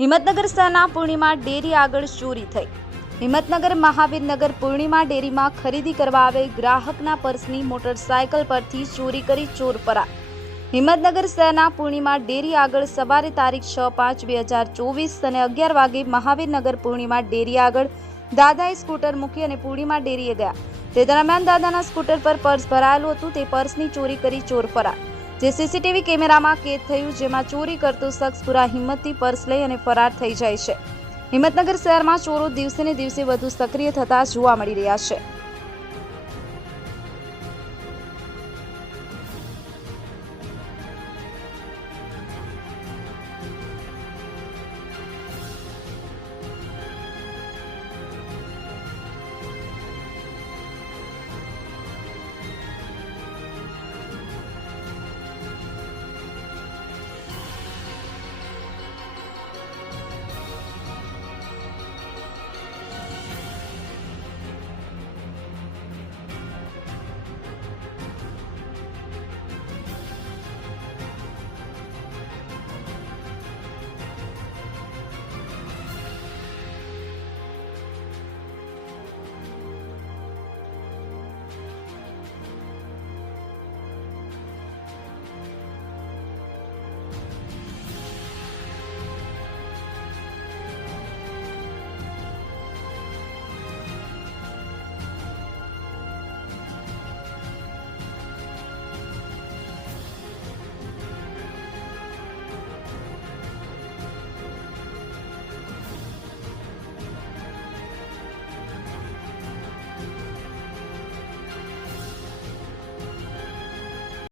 હિંમતનગર શહેરના પૂર્ણિમા ડેરી આગળ ચોરી થઈ। હિંમતનગર મહાવીરનગર પૂર્ણિમા ડેરીમાં ખરીદી કરવા આવેલ ગ્રાહકના પર્સની મોટરસાયકલ પરથી ચોરી કરી ચોર ફરાર। હિંમતનગર શહેરના પૂર્ણિમા ડેરી આગળ સવારે તારીખ 6/5/2024 અને 11 વાગે મહાવીરનગર પૂર્ણિમા ડેરી આગળ દાદાએ સ્કૂટર મૂકી અને પૂર્ણિમા ડેરીએ ગયા। તે દરમિયાન દાદાના સ્કૂટર પર પર્સ ભરાયેલું હતું। તે પર્સની ચોરી કરી ચોર ફરાર, જે સીસીટીવી કેમેરામાં કેદ થયું, જેમાં ચોરી કરતો શખ્સ પૂરા હિંમતથી પર્સ લઈ અને ફરાર થઈ જાય છે। હિંમતનગર શહેરમાં ચોરો દિવસે ને દિવસે વધુ સક્રિય થતા જોવા મળી રહ્યા છે।